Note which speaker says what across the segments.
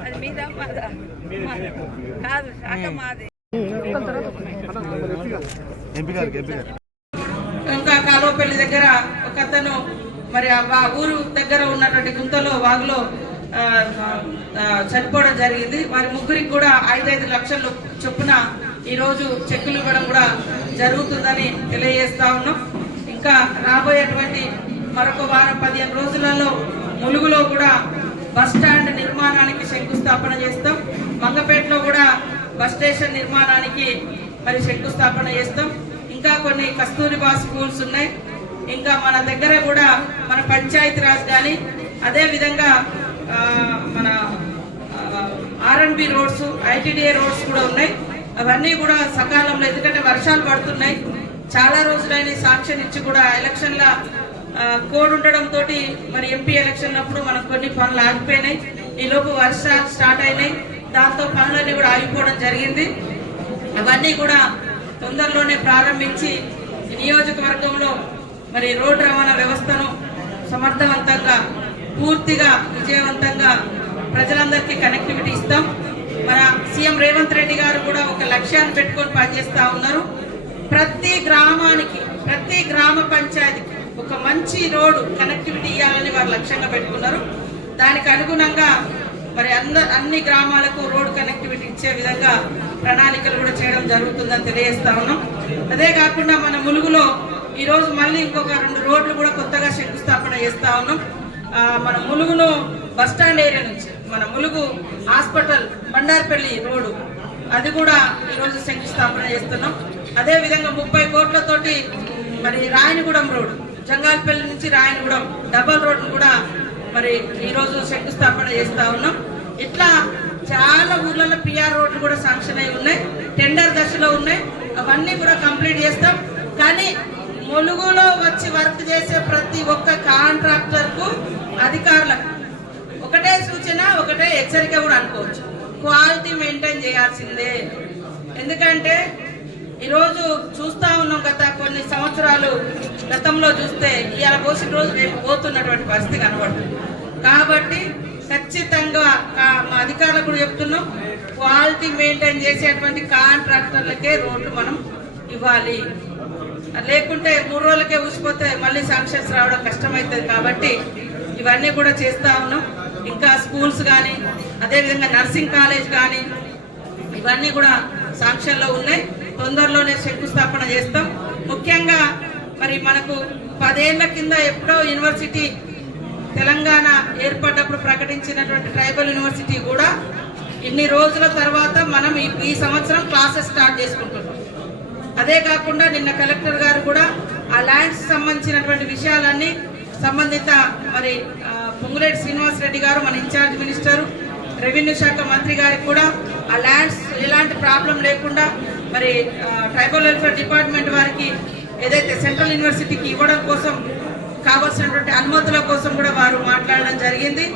Speaker 1: అది మీద? కాదు. శాఖ మాది.
Speaker 2: ఎంపీ గారికి ఎంపీ గారు
Speaker 3: ఇంకా కాలువపల్లి దగ్గర ఒక అతను మరి ఆ ఊరు దగ్గర ఉన్నటువంటి గుంతలో వాగులో చనిపోవడం జరిగింది. వారి ముగ్గురికి కూడా ఐదైదు లక్షలు చొప్పున ఈరోజు చెక్కులు ఇవ్వడం కూడా జరుగుతుందని తెలియజేస్తా ఉన్నాం. ఇంకా రాబోయేటువంటి మరొక వారం పదిహేను రోజులలో ములుగులో కూడా బస్ స్టాండ్ నిర్మాణానికి శంకుస్థాపన చేస్తాం. మంగపేటలో కూడా బస్ స్టేషన్ నిర్మాణానికి మరి శంకుస్థాపన చేస్తాం. ఇంకా కొన్ని కస్తూరిబా స్కూల్స్ ఉన్నాయి. ఇంకా మన దగ్గర కూడా మన పంచాయతీ రాజ్ కానీ అదేవిధంగా మన ఆర్ఎన్బి రోడ్స్ ఐటీడీఏ రోడ్స్ కూడా ఉన్నాయి. అవన్నీ కూడా సకాలంలో ఎందుకంటే వర్షాలు పడుతున్నాయి. చాలా రోజులైన సాక్ష్యం ఇచ్చి కూడా ఎలక్షన్ల కోడ్ ఉండడంతో మరి ఎంపీ ఎలక్షన్ అప్పుడు మనకు కొన్ని పనులు ఆగిపోయినాయి. ఈలోపు వర్షాలు స్టార్ట్ అయినాయి. దాంతో పనులన్నీ కూడా ఆగిపోవడం జరిగింది. అవన్నీ కూడా తొందరలోనే ప్రారంభించి నియోజకవర్గంలో మరి రోడ్డు రవాణా వ్యవస్థను సమర్థవంతంగా పూర్తిగా విజయవంతంగా ప్రజలందరికీ కనెక్టివిటీ ఇస్తాం. మన సీఎం రేవంత్ రెడ్డి గారు కూడా ఒక లక్ష్యాన్ని పెట్టుకొని పనిచేస్తూ ఉన్నారు. ప్రతి గ్రామానికి ప్రతి గ్రామ పంచాయతీకి ఒక మంచి రోడ్డు కనెక్టివిటీ ఇవ్వాలని వారు లక్ష్యంగా పెట్టుకున్నారు. దానికి అనుగుణంగా మరి అంద అన్ని గ్రామాలకు రోడ్ కనెక్టివిటీ ఇచ్చే విధంగా ప్రణాళికలు కూడా చేయడం జరుగుతుందని తెలియజేస్తా ఉన్నాం. అదే కాకుండా మన ములుగులో ఈరోజు మళ్ళీ ఇంకొక రెండు రోడ్లు కూడా కొత్తగా శంకుస్థాపన చేస్తా ఉన్నాం. మన ములుగును బస్ స్టాండ్ ఏరియా నుంచి మన ములుగు హాస్పిటల్ బండార్పల్లి రోడ్డు అది కూడా ఈరోజు శంకుస్థాపన చేస్తున్నాం. అదే విధంగా ముప్పై కోట్లతోటి మరి రాయనగూడెం రోడ్ జంగాల్పల్లి నుంచి రాయనగూడెం డబల్ రోడ్ను కూడా మరి ఈరోజు శంకుస్థాపన చేస్తూ ఉన్నాం. ఇట్లా చాలా ఊర్లలో పిఆర్ రోడ్లు కూడా శాంక్షన్ అయి ఉన్నాయి. టెండర్ దశలో ఉన్నాయి. అవన్నీ కూడా కంప్లీట్ చేస్తాం. కానీ ములుగులో వచ్చి వర్క్ చేసే ప్రతి ఒక్క కాంట్రాక్టర్కు అధికారులకు ఒకటే సూచన ఒకటే హెచ్చరిక కూడా అనుకోవచ్చు. క్వాలిటీ మెయింటైన్ చేయాల్సిందే. ఎందుకంటే ఈరోజు చూస్తూ ఉన్నాం గత కొన్ని గతంలో చూస్తే ఇవాళ పోసిన రోజు రేపు పోతున్నటువంటి పరిస్థితి కనబడుతుంది. కాబట్టి ఖచ్చితంగా మా అధికారులకు కూడా చెప్తున్నాం క్వాలిటీ మెయింటైన్ చేసేటువంటి కాంట్రాక్టర్లకే రోడ్లు మనం ఇవ్వాలి. లేకుంటే మూడు రోజులకే ఊసిపోతే మళ్ళీ శాంక్షన్స్ రావడం కష్టమవుతుంది కాబట్టి ఇవన్నీ కూడా చేస్తూ ఉన్నాం. ఇంకా స్కూల్స్ కానీ అదేవిధంగా నర్సింగ్ కాలేజ్ కానీ ఇవన్నీ కూడా సాంక్షన్లో ఉన్నాయి. తొందరలోనే శంకుస్థాపన చేస్తాం. ముఖ్యంగా మరి మనకు పదేళ్ళ కింద ఎప్పుడో యూనివర్సిటీ తెలంగాణ ఏర్పడ్డప్పుడు ప్రకటించినటువంటి ట్రైబల్ యూనివర్సిటీ కూడా ఇన్ని రోజుల తర్వాత మనం ఈ- సంవత్సరం క్లాసెస్ స్టార్ట్ చేసుకుంటున్నాం. అదే కాకుండా నిన్న కలెక్టర్ గారు కూడా ఆ ల్యాండ్స్ సంబంధించినటువంటి విషయాలన్నీ సంబంధిత మరి పొంగులేటి శ్రీనివాస్ రెడ్డి గారు మన ఇన్ఛార్జ్ మినిస్టర్ రెవెన్యూ శాఖ మంత్రి గారికి కూడా ఆ ల్యాండ్స్ ఎలాంటి ప్రాబ్లం లేకుండా మరి ట్రైబల్ వెల్ఫేర్ డిపార్ట్మెంట్ వారికి ఏదైతే సెంట్రల్ యూనివర్సిటీకి ఇవ్వడం కోసం కావాల్సినటువంటి అనుమతుల కోసం కూడా వారు మాట్లాడడం జరిగింది.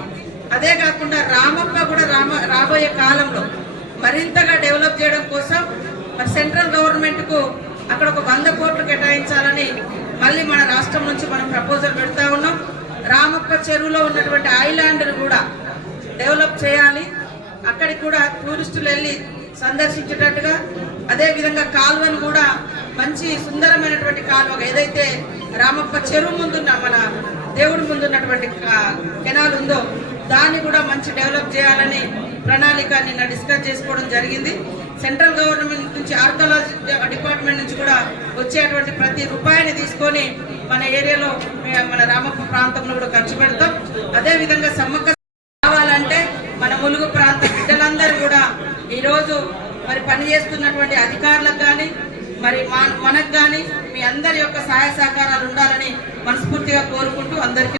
Speaker 3: అదే కాకుండా రామప్ప కూడా రామ రాబోయే కాలంలో మరింతగా డెవలప్ చేయడం కోసం మరి సెంట్రల్ గవర్నమెంట్కు అక్కడ ఒక వంద కోట్లు కేటాయించాలని మళ్ళీ మన రాష్ట్రం నుంచి మనం ప్రపోజల్ పెడతా ఉన్నాం. రామప్ప చెరువులో ఉన్నటువంటి ఐలాండ్ను కూడా డెవలప్ చేయాలి. అక్కడికి కూడా టూరిస్టులు వెళ్ళి సందర్శించేటట్టుగా అదేవిధంగా కాల్వను కూడా మంచి సుందరమైనటువంటి కాలువ ఏదైతే రామప్ప చెరువు ముందున్న మన దేవుడి ముందున్నటువంటి కెనాల్ ఉందో దాన్ని కూడా మంచి డెవలప్ చేయాలని ప్రణాళిక నిన్న డిస్కస్ చేసుకోవడం జరిగింది. సెంట్రల్ గవర్నమెంట్ నుంచి ఆర్కాలజీ డిపార్ట్మెంట్ నుంచి కూడా వచ్చేటువంటి ప్రతి రూపాయిని తీసుకొని మన ఏరియాలో మన రామప్ప ప్రాంతంలో కూడా ఖర్చు పెడతాం. అదేవిధంగా సమ్మక్క కావాలంటే మన ములుగు ప్రాంత బిడ్డలందరూ కూడా ఈరోజు మరి పనిచేస్తున్నటువంటి అధికారులకు కానీ మరి మా మనకు కానీ మీ అందరి యొక్క సహాయ సహకారాలు ఉండాలని మనస్ఫూర్తిగా కోరుకుంటూ అందరికీ